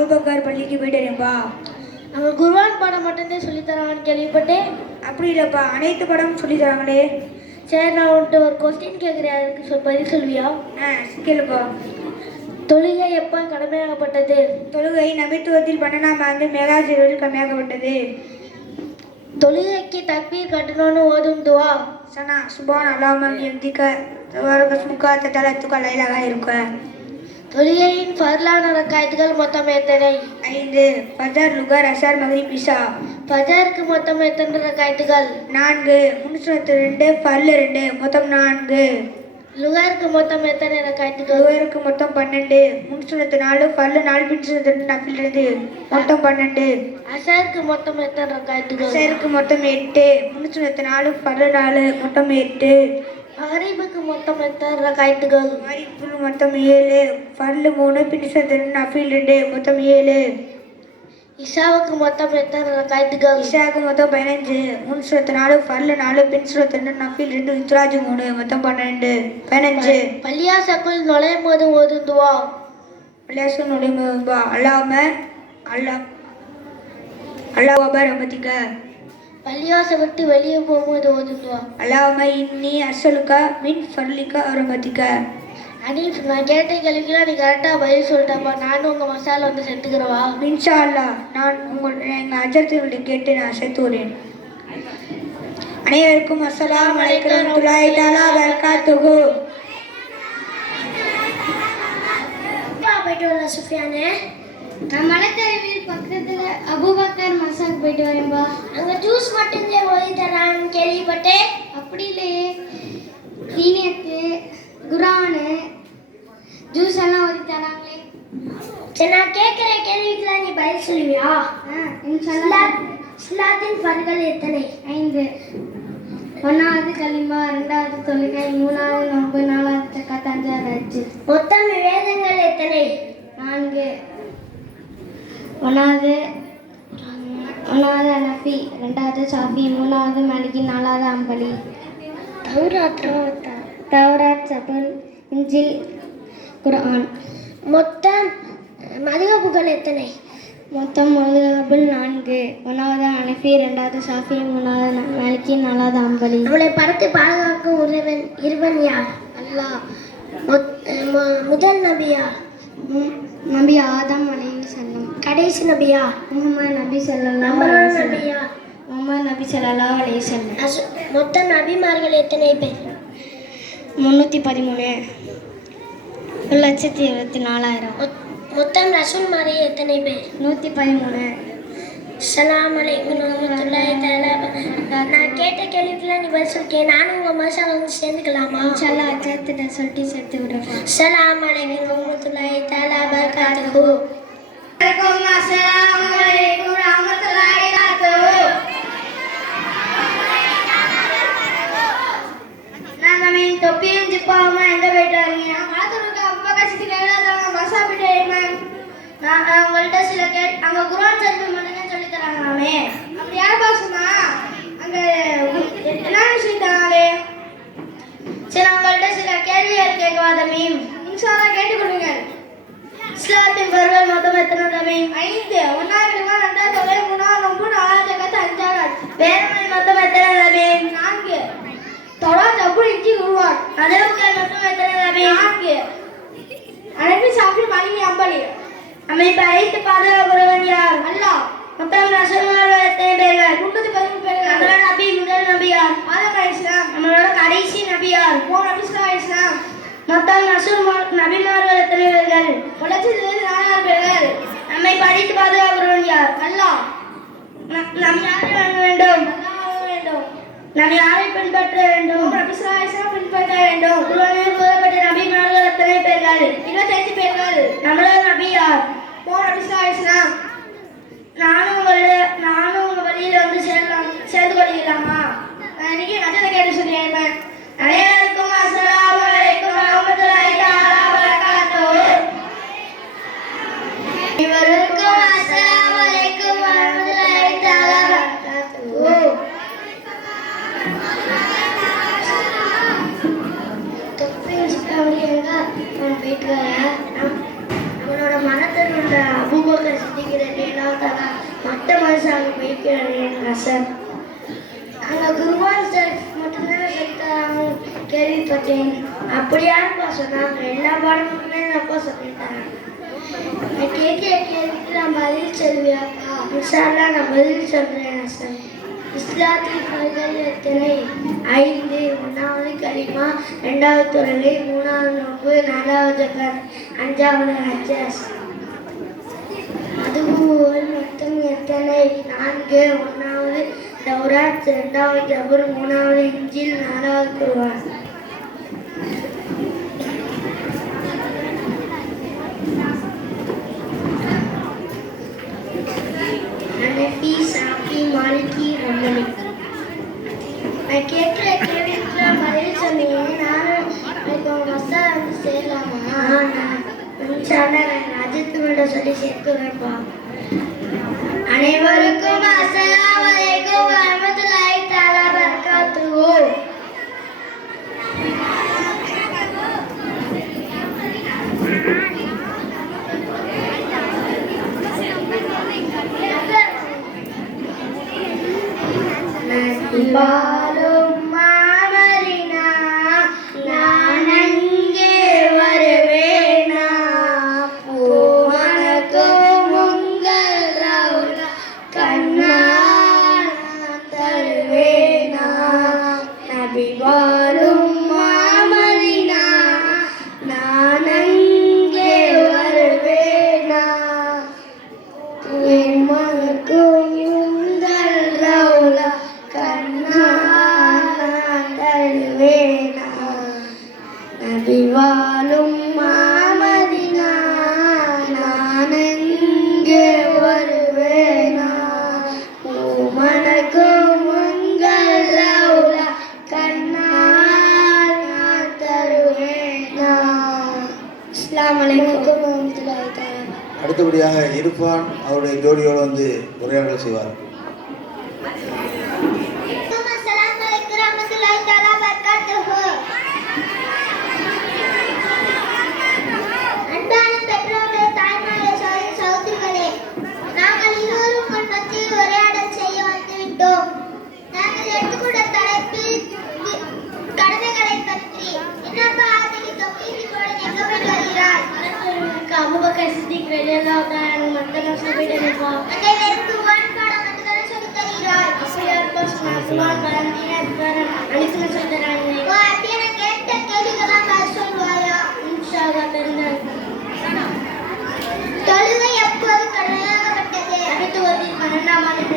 Abu Bakr பள்ளிக்கு போயிட்டு வரேன்ப்பா அங்கே குர்ஆன் பாடம் மட்டும்தான் சொல்லித் தராங்கன்னு கேள்விப்பட்டேன். அப்படி இல்லைப்பா அனைத்து படமும் சொல்லி தராங்களே சரி நான் உன்கிட்ட ஒரு கொஸ்டின் கேட்குறேன் அதுக்கு சொல் பதில் சொல்வியா ஆ கேளுப்பா. தொழுகை எப்போ கடமையாகப்பட்டது தொழுகை நபித்துவத்தில் பன்னெண்டாம் ஆண்டு மேலாஜ் இரவில் கம்மியாக்கப்பட்டது தொழுகைக்கு தக்பீர் கட்டணும்னு ஓதும் துவா? சனா சுபான் அல்லாம எம்திக்க சுமுகா தத்தலத்துக்க லைலாக இருக்க? தொழுகையின் ஃபர்லான ரக்காயத்துகள் மொத்தம் எத்தனை? ஐந்து. ஃபஜர் லுகர் அசார் மகரிப் இஷா ஃபஜருக்கு மொத்தம் எத்தனை ரக்காயத்துகள் நான்கு. முன்னூற்றி ரெண்டு பல்லு ரெண்டு. மொத்தம் நான்கு. லுகருக்கு மொத்தம் எத்தனை ரக்காயத்துகள் லுகருக்கு மொத்தம் பன்னெண்டு. முன்னூற்றி நாலு பல்லு நாலு பின் ரெண்டு நப்பில் இருந்து மொத்தம் பன்னெண்டு. அசருக்கு மொத்தம் எத்தனை ரக்காயத்துகள் அசருக்கு மொத்தம் எட்டு. முன்னூற்றி நாலு பல்லு நாலு. மொத்தம் எட்டு. மகரிபுக்கு மொத்தம் எத்தனை ரக்காயத்துகள் மரிப்புல் மொத்தம் ஏழு பல்லு மூணு பின் ரெண்டு நப்பில் ரெண்டு மொத்தம் ஏழு இஷாவுக்கு மொத்தம் எத்தனை ரக்காயத்துகள் இஷாக்கு மொத்தம் பதினஞ்சு முன்னூற்றி நாலு பல்லு நாலு பின் ரெண்டு நப்பில் ரெண்டு இத்ராஜ் மூணு மொத்தம் பன்னெண்டு பதினஞ்சு பள்ளியாசக்குள் நுழையும் போது ஓதும் துவா பள்ளியாசு நுழைமுபா அல்லாம அல்லா அல்லாஹ் அபர் அமதிக்க பள்ளிவாசை விட்டு வெளியே போகும்போது துவா அல்லாம இன்னி அசலுக்கா மின் ஃபர்லிக்க அரமதிக்க அனீஃப் நான் கேட்ட கேள்விக்கெல்லாம் நீ கரெக்டாக பதில் சொல்லிட்டப்பா நானும் உங்கள் மசாலா வந்து செத்துக்கிறவா இன்ஷா அல்லாஹ் நான் உங்கள் எங்கள் அஜர்த்துகளை கேட்டு நான் சேர்த்து வரேன் அனைவருக்கும் அஸ்ஸலாமு அலைக்கும் வரஹ்மத்துல்லாஹி தஆலா வபரகாத்துஹு. போயிட்டு வரலாம் சுஃபியானே. நான் மலைத்தருவில் பக்கத்தில் அபுபக்கர் மசாக் போயிட்டு வரேன்பா அங்கே ஜூஸ் மட்டும்தான் ஓதி தரான்னு கேள்விப்பட்டேன். அப்படி இல்லையே. சீனியத்து குரானு ஜூஸ் எல்லாம் தராங்களே. சரி நான் கேட்குற கேள்விக்கெல்லாம் நீ பதில் சொல்லுவியா? இஸ்லாத்தின் பல்கள் எத்தனை? ஐந்து. ஒன்றாவது களிமா ரெண்டாவது தொழுகை மூணாவது நோன்பு நாலாவது தக்காத்து அஞ்சாவது அச்சு மொத்தம் வேதங்கள் எத்தனை? நான்கு. ஒன்றாவது ஒன்றாவது அனஃபி ரெண்டாவது சாஃபி மூணாவது மலிகி நாலாவது அம்பலி. தௌராத் சபுல் இஞ்சில் குர்ஆன். மொத்தம் மதுகப்புகள் எத்தனை? மொத்தம் மதுகபுல் நான்கு. ஒன்றாவது அனஃபி ரெண்டாவது சாஃபி மூணாவது மலிகி நாலாவது அம்பலி. நம்மளை படத்தை பாதுகாக்கும் உறவன் இருவன் யார்? அல்லாஹ். முதல் நபியா? நபி ஆதம் கடைசி நபியா? முகமது நபி ஸல்லல்லாஹு அலைஹி நபியா? முகமது நபி ஸல்லல்லாஹு அலைஹி செல்லம் மொத்த நபிமார்கள் எத்தனை பேர்? முந்நூற்றி பதிமூணு. ஒரு லட்சத்தி இருபத்தி நாலாயிரம். மொத்தம் ரசூல்மாரி எத்தனை பேர்? நூற்றி பதிமூணு. சலாம் அலைக்கும் வரமத்துல்லாஹி தஆலா நான் கேட்ட கேள்விக்கெல்லாம் நீ பதில் சொல்லிட்டேன் நானும் உங்கள் மசாலா வந்து சேர்ந்துக்கலாமா? இன்ஷால்லா சேர்த்துட்ட சொல்லிட்டு சேர்த்து விடுறேன். சலாம் அலைக்கும் வரமத்துல்லாஹி தஆலா பரகாத்துஹு. അലൈക്കും അസ്സലാമു അലൈക്കും வேதமணி மொத்தம் எத்தனை தமீம் நான்கு. தொடாது அப்படி இஞ்சி உருவார் அளவுக்கு மட்டும் எத்தனை தடவை நான்கு. அழைப்பு சாப்பிட்டு மணி அம்பளி அமைப்பு அழைத்து பாதுகாப்புறவன் யார்? அல்லாஹ் மொத்தம் ரசகுமார்கள் எத்தனை பேர்கள் முன்னூத்தி பதிமூணு பேர்கள் நம்மளோட நபி முதல் நபியார் ஆதம் அலிஸ்லாம். நம்மளோட கடைசி நபியார் மூணு நபிஸ்லாம் அலிஸ்லாம். மொத்தம் ரசூல் நபிமார்கள் எத்தனை பேர்கள் லட்சத்தி நாலாயிரம் பேர்கள். நம்மை படித்து பாதுகாப்புறவன் யார்? அல்லாஹ் நம் யாரை வணங்க வேண்டும். நாம் யாரை பின்பற்ற வேண்டும்? பின்பற்ற வேண்டும். குர்ஆனில் கூறப்பட்ட நபிமார்கள் எத்தனை பேர்கள்? இருபத்தைந்து பேர்கள். நம்மளோட நபியார் போ நபிசுல்லாஹ் நானும் உங்களோட நானும் உங்க வழியில வந்து சேரலாம் சேர்ந்து கொள்கிறலாமா நான் இன்னைக்கு நஜத்தை கேட்டு சொல்லிடுறேன் அனைவருக்கும் அஸ்ஸலாமு தொப்பிங்க அவன் போயிட்டு நம்மளோட மனத்தில் உள்ள அபூபக்கர் மற்ற மனுஷாங்க போய்க்கிறேன் சார் அங்கே குருவான் சார் மட்டும்தான் சொல்லித்தராங்க கேள்விப்பட்டேன். அப்படியாப்பா சொன்னாங்க. எல்லா பாடமுமே அப்பா சொல்லித்தராங்க நான் கேட்கிற கேள்விக்கு நான் பதில் சொல்வியாப்பா இன்ஷால்லா நான் பதில் சொல்கிறேன் சார் இஸ்லாத்தின் கொள்கை எத்தனை? ஐந்து ஒன்றாவது கலிமா ரெண்டாவது தொழிலை மூணாவது நோன்பு நாலாவது ஜக்காத் அஞ்சாவது ஹஜ்ஜஸ். அதுபோல் மொத்தம் எத்தனை? நான்கு ஒன்றாவது தௌராத் ரெண்டாவது ஜபுர் மூணாவது இஞ்சில் நாலாவது குருவான் ஹனஃபி சாஃபி மாலிகி ஹம்பலி நான் கேட்குற கேள்விக்குலாம் பதில் சொன்னீங்க நானும் எனக்கு உங்கள் மசாலா வந்து சேரலாமா நான் இன்ஷால்லா அஜித் மேட சொல்லி சேர்க்குறேன்ப்பா அனைவருக்கும் அஸ்ஸலாமு Goodbye. அடுத்தபடியாக இருப்பான் அவருடைய ஜோடியோடு வந்து உரையாடல் செய்வார். ಗೆಳೆಯಲಾದಾಯನ ಮತ್ತನ ಸಬಿಡನಿಪ தொழுகை எப்போது கடமையாகப்பட்டது அடுத்துவதில் பன்னெண்டாம் ஆண்டு